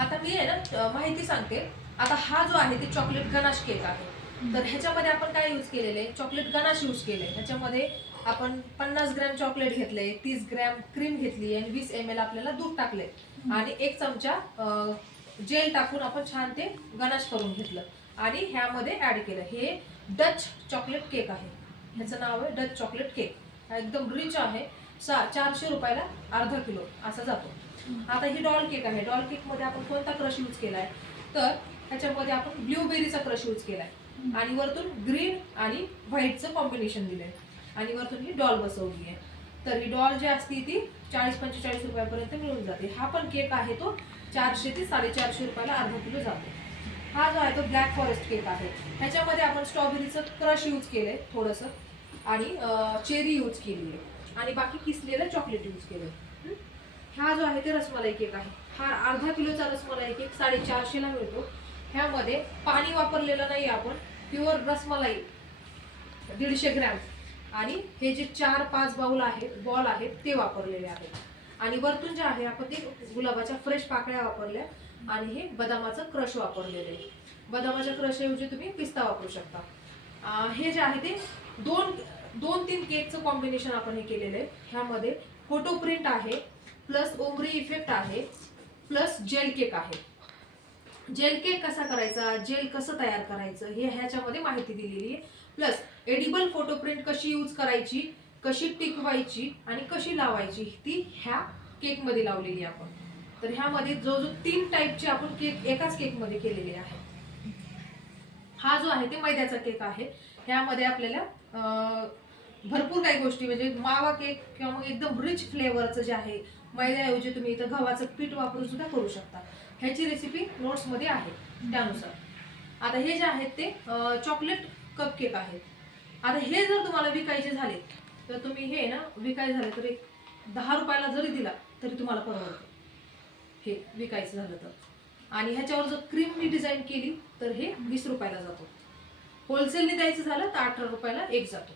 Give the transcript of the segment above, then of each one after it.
आता मी आहे ना माहिती सांगते. आता हा जो आहे ते चॉकलेट गनाश केक आहे. तर ह्याच्यामध्ये आपण काय यूज केलेले आहे, चॉकलेट गनाश यूज केले. ह्याच्यामध्ये आपण 50 ग्रॅम चॉकलेट घेतले, 30 ग्रॅम क्रीम घेतली आणि 20 ml आपल्याला दूध टाकले आणि 1 चमचा जेल टाकून आपण छान ते गनाश करून घेतलं आणि ह्यामध्ये ऍड केलं. हे डच चॉकलेट केक आहे. ह्याचं नाव आहे डच चॉकलेट केक. हा एकदम रिच आहे. 400 रुपयाला अर्धा किलो असा जातो. आता ही डॉल केक आहे. डॉल केक मध्ये आपण कोणता क्रश यूज केलाय, तर ह्याच्यामध्ये आपण ब्लूबेरीचा क्रश यूज केलाय आणि वरतून ग्रीन आणि व्हाईटचं कॉम्बिनेशन दिलंय आणि वरतून ही डॉल बसवली आहे. तर ही डॉल जी असती ती 40-45 रुपयापर्यंत मिळून जाते. हा पण केक आहे तो 400 ते 450 रुपयाला अर्धा किलो जातो. हा जो आहे तो ब्लॅक फॉरेस्ट केक आहे. ह्याच्यामध्ये आपण स्ट्रॉबेरीचं क्रश यूज केलंय थोडंसं आणि चेरी यूज केली आहे आणि बाकी किसलेलं चॉकलेट यूज केलंय. हा जो आहे ते रसमलाई केक आहे. हा अर्धा किलोचा रसमलाई केक 450 ला मिळतो. ह्यामध्ये पाणी वापरलेलं नाही आपण, प्युअर रसमलाई 150 ग्रॅम आणि हे जे 4-5 बॉल आहेत ते वापरलेले आहेत आणि वरतून जे आहे आपण ते गुलाबाच्या फ्रेश पाकळ्या वापरल्या आणि हे बदामाचं क्रश वापरलेलं आहे. बदामाच्या क्रश ऐवजी तुम्ही पिस्ता वापरू शकता. हे जे आहे ते 2-3 केकचं कॉम्बिनेशन आपण हे केलेलं आहे. ह्यामध्ये फोटो प्रिंट आहे, प्लस ओमरी इफेक्ट आहे, प्लस जेल केक आहे. जेल केक कसा करायचा, जेल कसं तयार करायचं हे ह्याच्यामध्ये माहिती दिलेली आहे. प्लस एडिबल फोटो प्रिंट कशी यूज करायची, कशी टिकवायची आणि कशी लावायची ती ह्या केकमध्ये लावलेली आपण. तर ह्यामध्ये जो 3 टाईपचे आपण केक एकाच केकमध्ये केलेले आहे. हा जो आहे ते मैद्याचा केक आहे. ह्यामध्ये आपल्याला भरपूर काही गोष्टी म्हणजे मावा केक किंवा मग एकदम रिच फ्लेवरचं जे आहे, मैद्याऐवजी तुम्ही इथं गव्हाचं पीठ वापरून सुद्धा करू शकता. ह्याची रेसिपी नोट्समध्ये आहे त्यानुसार. आता हे जे आहेत ते चॉकलेट कप केक आहेत. आता हे जर तुम्हाला विकायचे झाले तर तुम्ही हे ना विकायचे झाले तर 10 रुपयाला जरी दिला तरी तुम्हाला परवडतं हे विकायचं झालं तर. आणि ह्याच्यावर जर क्रीमनी डिझाईन केली तर हे 20 रुपयाला जातो. होलसेलने द्यायचं झालं तर 18 रुपयाला एक जातो.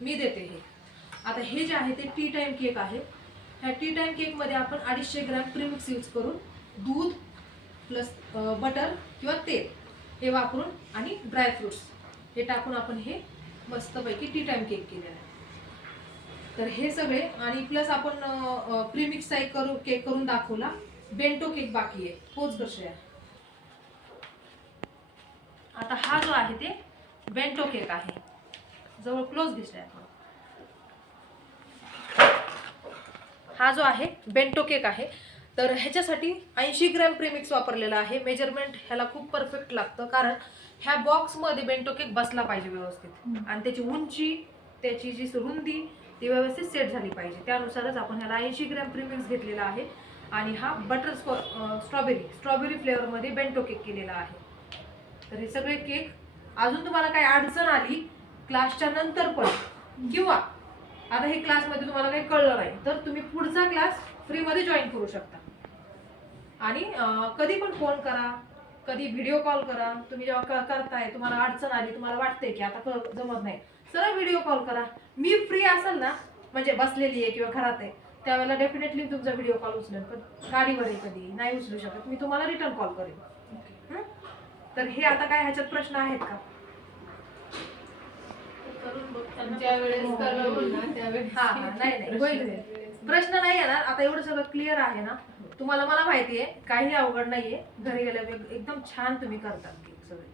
मी देते हे. आता हे जे आहे ते टी टाइम केक आहे. ह्या टी टाइम केकमध्ये आपण 250 ग्रॅम प्रीमिक्स यूज करून दूध प्लस बटर किंवा तेल हे वापरून आणि ड्रायफ्रुट्स हे टाकून आपण हे मस्तपैकी टी टाइम केक केलेला आहे. तर हे सगळे आणि प्लस आपण प्रीमिक्सचा एक केक करून दाखवला. बेंटो केक बाकी आहे, तोच कसे आहे. आता हा जो आहे ते बेंटो केक आहे. जवळ क्लोज दिसतोय आपण. हा जो आहे बेंटो केक आहे. तर ह्याच्यासाठी 80 ग्रॅम प्रीमिक्स वापरलेला आहे. मेजरमेंट ह्याला खूप परफेक्ट लागतं कारण ह्या बॉक्समध्ये बेंटो केक बसला पाहिजे व्यवस्थित आणि त्याची उंची, त्याची जी रुंदी ती व्यवस्थित सेट झाली पाहिजे. त्यानुसारच आपण ह्याला 80 ग्रॅम प्रीमिक्स घेतलेला आहे आणि हा बटर स्ट्रॉबेरी फ्लेवरमध्ये बेंटो केक केलेला आहे. तर हे सगळे केक अजून तुम्हाला काही अडचण आली क्लासच्या नंतर पण किंवा आता हे क्लासमध्ये तुम्हाला काही कळलं नाही तर तुम्ही पुढचा क्लास फ्रीमध्ये जॉईन करू शकता. आणि कधी पण फोन करा, कधी व्हिडिओ कॉल करा. तुम्ही जेव्हा करताय तुम्हाला अडचण आली, तुम्हाला वाटते की आता जमत नाही, सरळ व्हिडिओ कॉल करा. मी फ्री असेल ना म्हणजे बसलेली आहे किंवा घरात आहे त्यावेळेला डेफिनेटली तुमचा व्हिडिओ कॉल उचलेल. पण गाडीवर आहे कधी नाही उचलू शकत मी तुम्हाला रिटर्न कॉल करेन. तर हे आता काय ह्याच्यात प्रश्न आहेत का? नाही होईल. प्रश्न नाही येणार. आता एवढं सगळं क्लिअर आहे ना तुम्हाला. मला माहिती आहे काही अवघड नाहीये. घरी गेल्या एकदम छान तुम्ही करता केक सगळे.